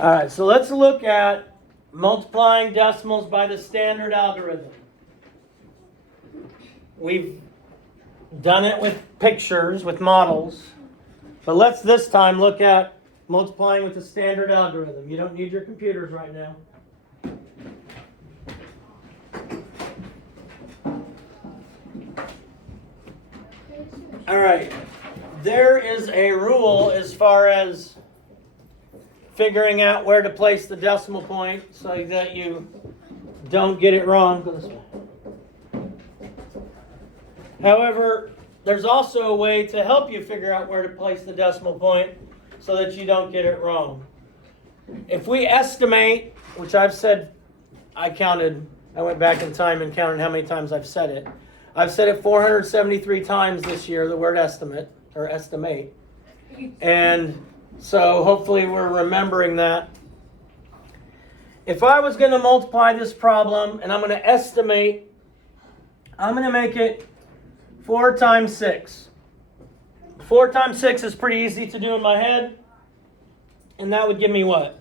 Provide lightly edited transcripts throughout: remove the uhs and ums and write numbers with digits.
All right, so let's look at multiplying decimals by the standard algorithm. We've done it with pictures, with models, but let's this time look at multiplying with the standard algorithm. You don't need your computers right now. All right, there is a rule as far as figuring out where to place the decimal point so that you don't get it wrong. Go this way. However, there's also a way to help you figure out where to place the decimal point so that you don't get it wrong. If we estimate, which I've said, I went back in time and counted how many times I've said it. I've said it 473 times this year, the word estimate, or estimate. And so hopefully we're remembering that. If I was going to multiply this problem and I'm going to estimate, I'm going to make it 4 times 6. 4 times 6 is pretty easy to do in my head. And that would give me what?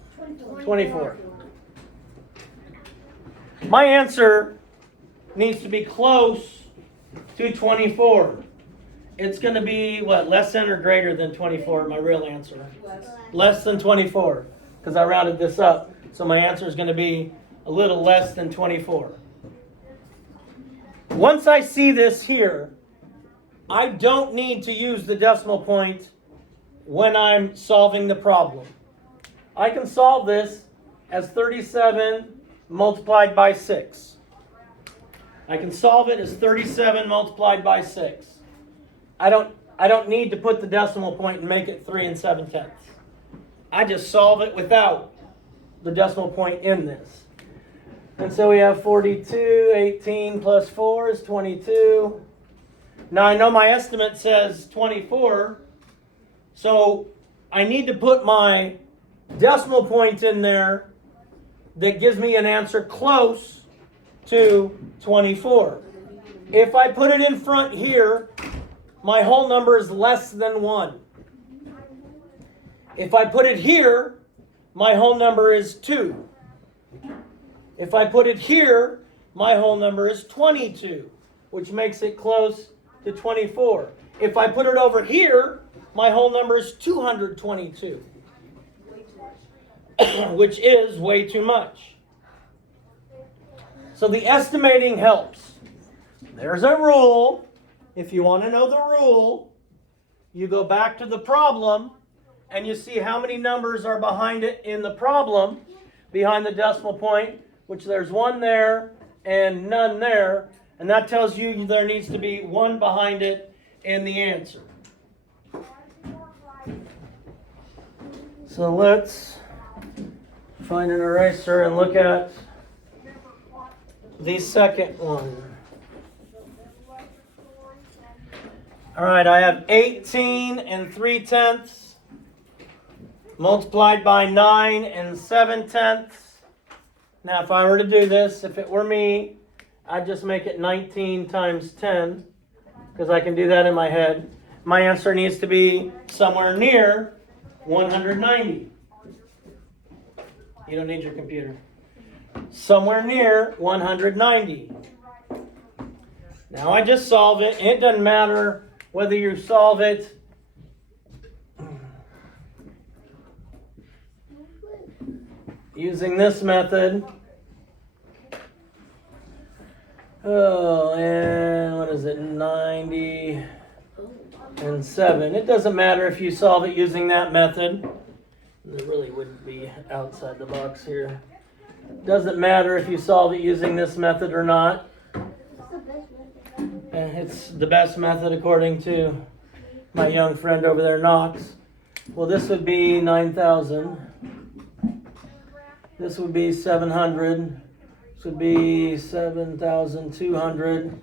24. My answer needs to be close to 24. It's going to be, what, less than or greater than 24, my real answer? Less than 24, because I rounded this up. So my answer is going to be a little less than 24. Once I see this here, I don't need to use the decimal point when I'm solving the problem. I can solve this as 37 multiplied by 6. I can solve it as 37 multiplied by 6. I don't need to put the decimal point and make it 3 7/10. I just solve it without the decimal point in this. And so we have 42, 18 plus 4 is 22. Now I know my estimate says 24, so I need to put my decimal point in there that gives me an answer close to 24. If I put it in front here, my whole number is less than 1. If I put it here, my whole number is 2. If I put it here, my whole number is 22, which makes it close to 24. If I put it over here, my whole number is 222, which is way too much. So the estimating helps. There's a rule. If you want to know the rule, you go back to the problem and you see how many numbers are behind it in the problem, behind the decimal point, which there's 1 there and none there. And that tells you there needs to be 1 behind it in the answer. So let's find an eraser and look at the second one. All right, I have 18 3/10 multiplied by 9 7/10. Now, if I were to do this, if it were me, I'd just make it 19 times 10, because I can do that in my head. My answer needs to be somewhere near 190. You don't need your computer. Somewhere near 190. Now I just solve it. It doesn't matter whether you solve it using this method. Oh, and what is it? 90 and 7. It doesn't matter if you solve it using that method. It really wouldn't be outside the box here. Doesn't matter if you solve it using this method or not. It's the best method according to my young friend over there, Knox. Well, this would be 9,000. This would be 700. This would be 7,200.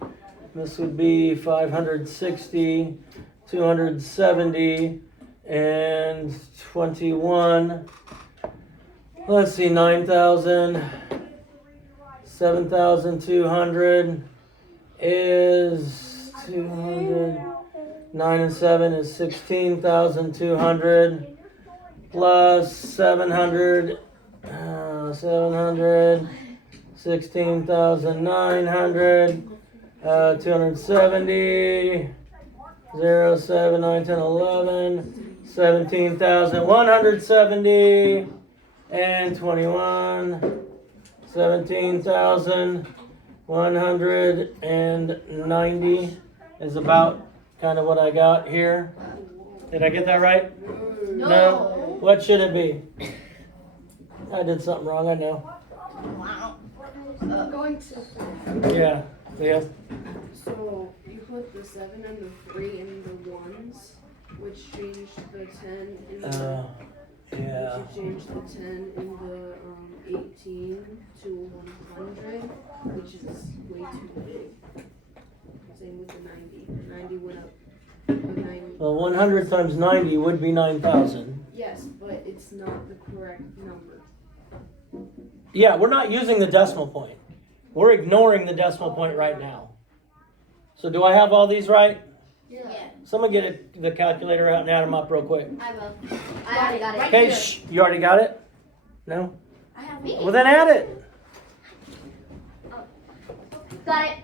This would be 560, 270, and 21. Let's see, 9,000, 7,200 is 200. 9 and 7 is 16,200. plus 700, 16,900, 270, 0, 7, 9, 10, 11, 17,170, and 21, 17,190 is about kind of what I got here. Did I get that right? No. What should it be? I did something wrong, I know. Wow. Going to. Yeah. So you put the 7 and the 3 in the ones, which changed the 10 in the. Yeah. Which changed the 10 in the 18 to 100, which is way too big. Same with the 90. The 90 went up. The 90. Well, 100 times 90 would be 9,000. Yes, but it's not the correct number. Yeah, we're not using the decimal point. We're ignoring the decimal point right now. So do I have all these right? Yeah. Someone get the calculator out and add them up real quick. I will. I already got it. Okay, shh. You already got it? No? I have it. Well, then add it. Got it.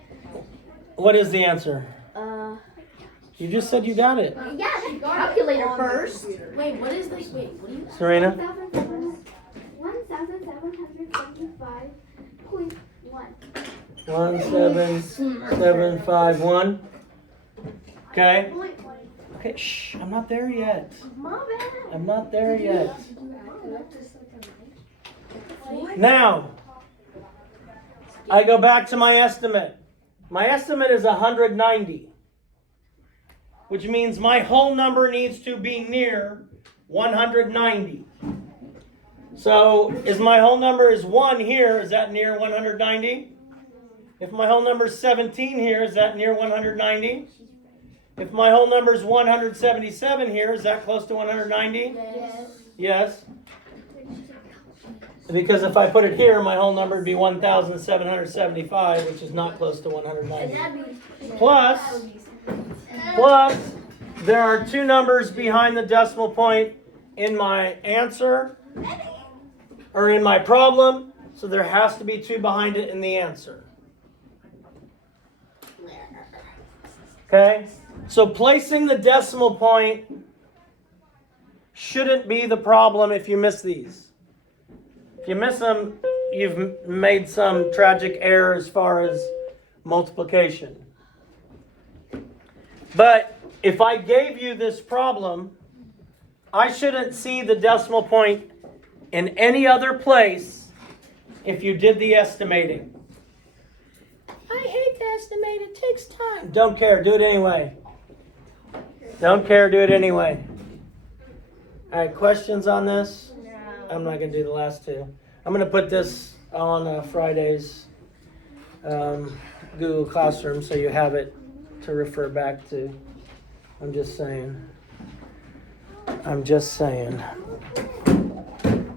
What is the answer? Uh, You just said you got it. yeah, the calculator On the first. computer. Wait, what is this? Wait, what do you? Serena? 1,775.1. 17751. Okay. Okay, shh. I'm not there yet. My bad. I'm not there yet. Now, I go back to my estimate. My estimate is 190, which means my whole number needs to be near 190. So, is my whole number is 1 here, is that near 190? If my whole number is 17 here, is that near 190? If my whole number is 177 here, is that close to 190? Yes. Yes. Because if I put it here, my whole number would be 1,775, which is not close to 190. Plus, there are 2 numbers behind the decimal point in my answer, or in my problem, so there has to be 2 behind it in the answer. Okay? So placing the decimal point shouldn't be the problem if you miss these. If you miss them, you've made some tragic error as far as multiplication. But if I gave you this problem, I shouldn't see the decimal point in any other place if you did the estimating. I hate to estimate, it takes time. Don't care, do it anyway. Don't care, do it anyway. All right, questions on this? I'm not going to do the last 2. I'm going to put this on Friday's Google Classroom so you have it to refer back to. I'm just saying.